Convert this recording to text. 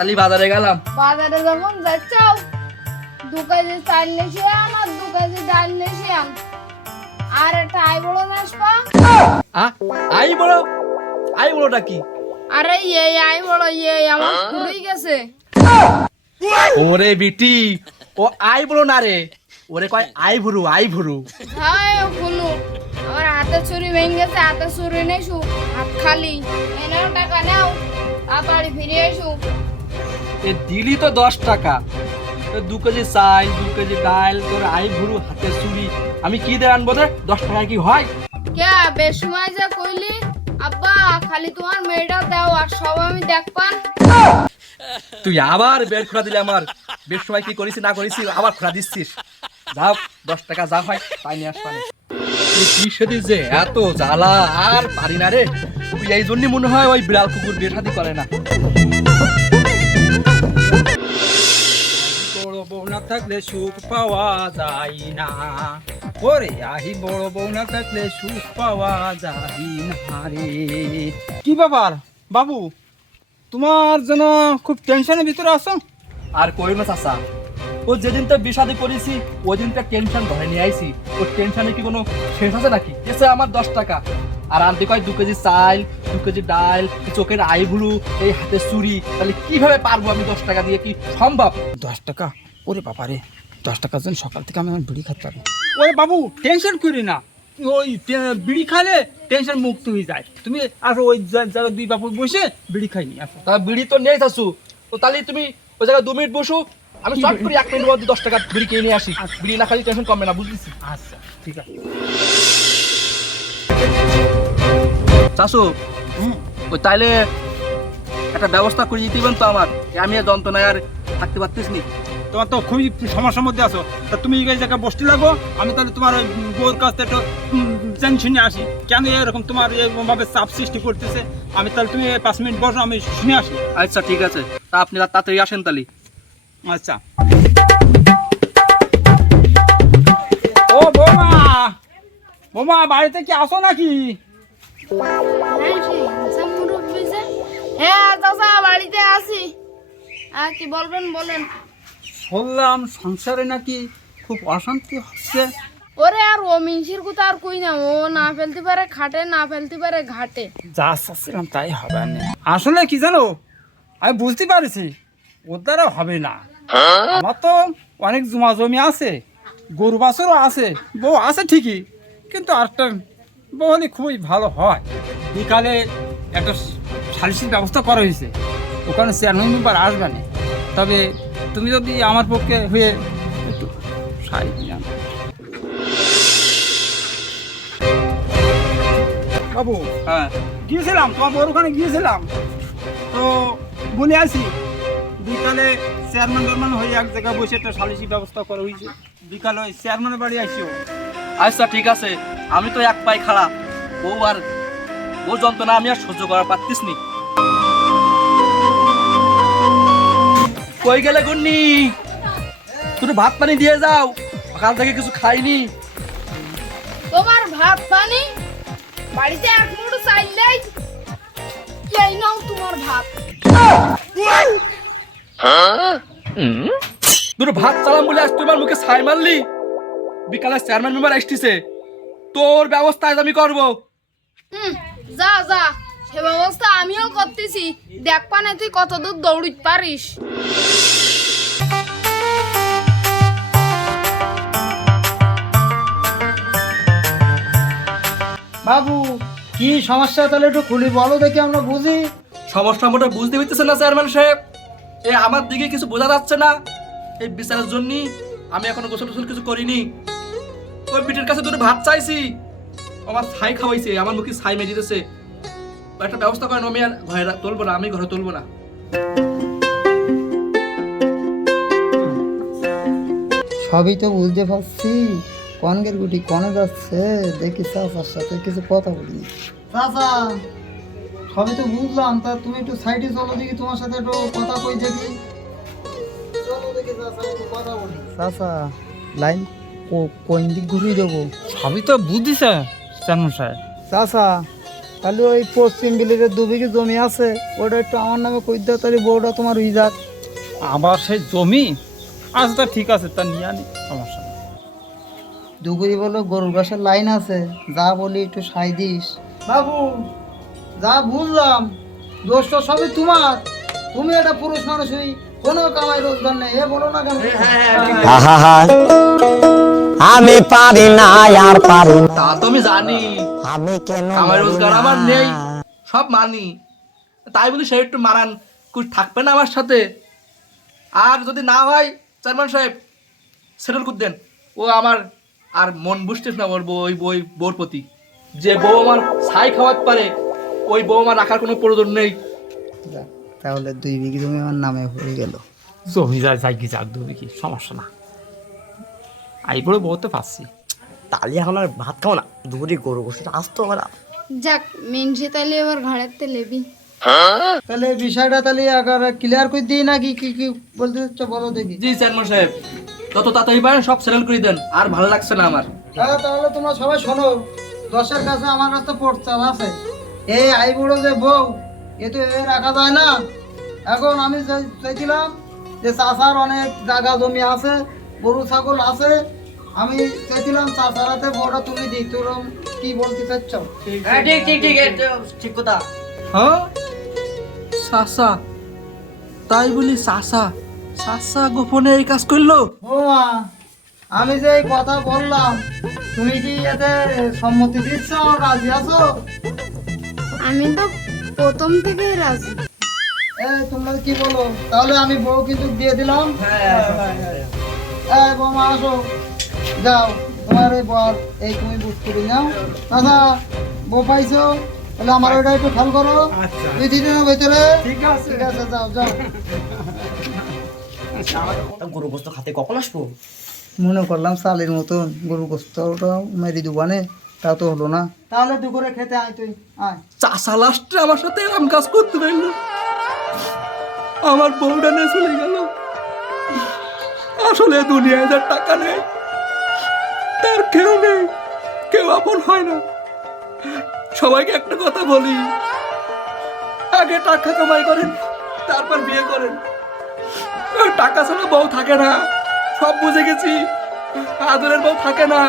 তাহলে বাজারে গেলাম। বাজারে যখন যাচ্ছ দু কেজি চাল নেছি আম আর দু কেজি ডাল আম। আর একটা আই বড় নাসপা আ আই বড় আই বড়টা কি? আরে ইয়ে আই বড় ইয়ে আমার ঘুরেই গেছে। ওরে বিটি ও আই বড় না রে। ওরে কয় আই ভুরু আই ভুরু হাই ফুলু আমার হাতে ছুরি ভেঙে গেছে হাতে ছুরি নেছু হাত খালি। এই নাও টাকা নাও তাড়াতাড়ি ফিরে এসু। এ দিলি তো দশ টাকা। দু কেজি চাল দু কেজি ডাল তোর আই ভুরু হাতে চুরি আমি কি দিয়ে আনব রে? দশ টাকা কি হয়? কে বেশ সময় যা কইলি? আব্বা খালি তোমার মেয়েটা দাও আর সব আমি দেখপান তুই আবার বের খোলা দিলে আমার। বেশ সময় কি করিস না করিস আবার খোলা দিচ্ছিস। যাও দশ টাকা যা হয় তাই নিয়ে আসবা কিসে দিস যে এত জ্বালা আর পারি না রে। তুই এই জন্যই মনে হয় ওই বিড়াল কুকুর বিয়ে শাদি করে না। না থাকলে সুখ পাওয়া যায় না। ওরে আহি বড় বউ না থাকলে সুখ পাওয়া যায় না রে। কি ব্যাপার? বাবু তোমার যেন খুব টেনশনের ভিতরে আছো? আর করি না চাষা ও যেদিন তো বিষাদে করেছি ওই দিনটা টেনশন ধরে নিয়ে আইছি। ওর টেনশনে কি কোনো শেষ আছে নাকি? এসে আমার দশ টাকা। আর আনতে কয় দু কেজি চাল দু কেজি ডাল চোখের আইভুলু এই হাতে চুরি তাহলে কীভাবে পারব আমি দশ টাকা দিয়ে? কি সম্ভব? দশ টাকা? ওরে বাবা রে দশ টাকার জন্য সকাল থেকে আমি আমার বিড়ি খাতে পারব ওরে বাবু টেনশন করি না। ওই বিড়ি খালে টেনশন মুক্ত হয়ে যায়। তুমি আর ওই যা- যারা দুই বাবু বসে বিড়ি খাইনি আসো। তা বিড়ি তো নেই থাসু তো তাহলে তুমি ওই জায়গায় দু মিনিট বসো। আমি সব? করে এক মিনিট মধ্যে দশ টাকা বিড়ি কিনে নিয়ে আসি। বিড়ি না খালি টেনশন কমবে না বুঝলিস? আচ্ছা ঠিক আছে। চাষু ওই তাইলে একটা ব্যবস্থা করে দিতে তো আমার? আমি আর যন্ত্রণায় আর থাকতে পারতিস নি। তোমার তো খুবই সমস্যার মধ্যে আছো। তা তুমি এই জায়গায় বসতে লাগো আমি তাহলে তোমার ওই বউর কাছ থেকে একটু টেনশনে আসি। কেন এরকম তোমার এইভাবে চাপ সৃষ্টি করতেছে? আমি তাহলে তুমি পাঁচ মিনিট বসো আমি শুনে আসি। আচ্ছা ঠিক আছে। তা আপনি তাড়াতাড়ি আসেন তাহলে। আচ্ছা। ও বৌমা! বৌমা বাড়িতে কি আসো নাকি? হ্যাঁ হ্যাঁ চাচা বাড়িতে আছি। হ্যাঁ কি বলবেন বলেন। শুনলাম সংসারে নাকি খুব অশান্তি হচ্ছে। ওরে আর ও মিনসির কথা আর কই না ও না ফেলতে পারে খাটে না ফেলতে পারে ঘাটে। যা চাচ্ছিলাম তাই হবে না। আসলে কি জানো আমি বুঝতে পারছি ওর দ্বারা হবে না। আমার তো অনেক জমা জমি আছে গরু বাছরও আছে বউ আছে ঠিকই কিন্তু আরেকটা বউ হলে খুবই ভালো হয়। বিকালে একটা সালিসির ব্যবস্থা করা হয়েছে ওখানে চেয়ারম্যান মেম্বার আসবে না। তবে তুমি যদি আমার পক্ষে হয়ে একটু বাবু হ্যাঁ। গিয়েছিলাম তোমার বউর ওখানে গিয়েছিলাম। তো বলে আসি বিকালে চেয়ারম্যান টেয়ারম্যান হয়ে এক জায়গায় বসে একটা সালিসি ব্যবস্থা করা হয়েছে। বিকালে ওই চেয়ারম্যানের বাড়ি আসিও। আচ্ছা ঠিক আছে। আমি তো এক পায়ে খাড়া। ও আর ও যন্ত্রণা আমি আর সহ্য করার পারতিস নি কই গেলে গুন্নি? তুমি ভাত পানি দিয়ে যাও সকাল থেকে কিছু খাইনি। তোমার ভাত পানি? বাড়িতে এক মুঠো চাইলেই এই নাও তোমার ভাত। দুটো ভাত চালাম বলে আজ তোমার মুখে ছাই মারলি? বিকালে চেয়ারম্যান মেম্বার আসতেছে। তোর ব্যবস্থা আজ আমি করব। যা যা। সে ব্যবস্থা আমিও করতেছি। দেখ পানে তুই কত দূর দৌড়িত পারিস। বাবু কি সমস্যা? তাহলে একটু খুলি বলো দেখি আমরা বুঝি। সমস্যা মোটা বুঝতে পারতেছেন না চেয়ারম্যান সাহেব? এ আমার দিকে কিছু বোঝা যাচ্ছে না। এই বিচারের জন্য আমি এখনও গোসল টোসল কিছু করিনি। ওই পিঠের কাছে দুটো ভাত চাইছি। আমার ছাই খাওয়াইছে আমার মুখে ছাই মেরে দিতেছে। একটা ব্যবস্থা করেন আমি আর ঘরে তুলবো না আমি ঘরে তুলবো না। সবই তো বুঝতে পারছি। কনকের গুটি কনে যাচ্ছে দেখি চাচার সাথে কিছু কথা বলি। চাচা সবই তো বুঝলাম তা তুমি একটু সাইডে চলো দেখি তোমার সাথে একটু কথা কই দেখি। চলো দেখি চাচা একটু কথা বলি। চাচা লাইন কোন দিক ঘুরিয়ে দেবো? সবই তো বুঝিছে সাহেব। চাচা তাহলে ওই পশ্চিম বিলের দু বিঘে জমি আছে ওটা একটু আমার নামে কই দাও তাহলে বউটা তোমার হয়ে যাক। আবার সেই জমি? আচ্ছা তা ঠিক আছে তা নিয়ে আনি সমস্যা নেই। দুপুরি বলো গরুর গাছের লাইন আছে যা বলি একটু সাই দিস। বাবু যা বুঝলাম দোষটা সবই তোমার। তুমি একটা পুরুষ মানুষই কোনো কামাই রোজগার নেই এ বলো না কেন? আহা আমি পারি না আর পারি না। তা তো আমি জানি। আমি কেন আমার রোজগার আমার নেই সব মানি। তাই বলি সে একটু মারান কুছ থাকবে না আমার সাথে? আর যদি না হয় চেয়ারম্যান সাহেব সেটেল করে দেন। ও আমার আর মন বুঝতেছ না বলব ওই বই বউর প্রতি। যে বউ আমার ছাই খাওয়াতে পারে ওই বউ আমার রাখার কোনো প্রয়োজন নেই। তাহলে দুই বিঘে জমি আমার নামে হয়ে গেল। জমি যায় যাই কি যাক দেবে কি সমস্যা না। আই পড়ে বলতে পারছি তাহলে এখন আর ভাত খাও না দুপুরে গরু গোষ্ঠী আসতো আমরা যাক মিনসে তাহলে এবার ঘাড়ের তে লেবি। তাহলে বিষয়টা তাহলে আগে ক্লিয়ার করে দিই নাকি? কি কি বলতে চাচ্ছ বলো দেখি। জি চেয়ারম্যান সাহেব যত তাড়াতাড়ি পারেন সব সেটেল করে দেন আর ভালো লাগছে না আমার। হ্যাঁ তাহলে তোমরা সবাই শোনো দশের কাছে আমার কাছে পড়চাল আছে। এই আই বুড়ো যে বউ এ তো এ রাখা যায় না। এখন আমি চাই- চাইছিলাম যে চাষার অনেক জায়গা জমি আছে গরু ছাগল আছে আমি চাইছিলাম চাষারাতে বউটা তুমি দিই। তোর কি বলতে চাচ্ছ? ঠিক কথা। হ্যাঁ? সাসা তাই বলি সাসা সাসা গোপনে এই কাজ করল? বৌমা আমি যে এই কথা বললাম তুমি কি এতে সম্মতি দিচ্ছ রাজি আছো? আমি তো প্রথম থেকেই রাজি। এ তোমরা কি বলো? তাহলে আমি বউ কিন্তু দিয়ে দিলাম। এই বৌমা আসো। যাও তোমার এই বর এই তুমি বুঝ করে নাও। আচ্ছা বউ পাইছো? তাহলে আমার ওটা একটু খেয়াল করো। দুই তিন দিনের ভিতরে। ঠিক আছে। ঠিক আছে যাও যাও। গরু গোস্ত খাতে কখন আসব? মনে করলাম সালের মতন গরু গোস্তটা মেরি দুবানে তা তো হলো না। তাহলে দুপুরে খেতে আয় তুই আয়। চাষা লাস্টে আমার সাথে এরকম কাজ করতে পারল আমার বউটা নিয়ে চলে গেল। আসলে দুনিয়ায় যার টাকা নেই। তার কেউ নেই। কেউ আপন হয় না। সবাইকে একটা কথা বলি। আগে টাকা কামাই করেন, তারপর বিয়ে করেন। টাকা ছাড়া বউ থাকে না। সব বুঝে গেছি। আদরের বউ থাকে না।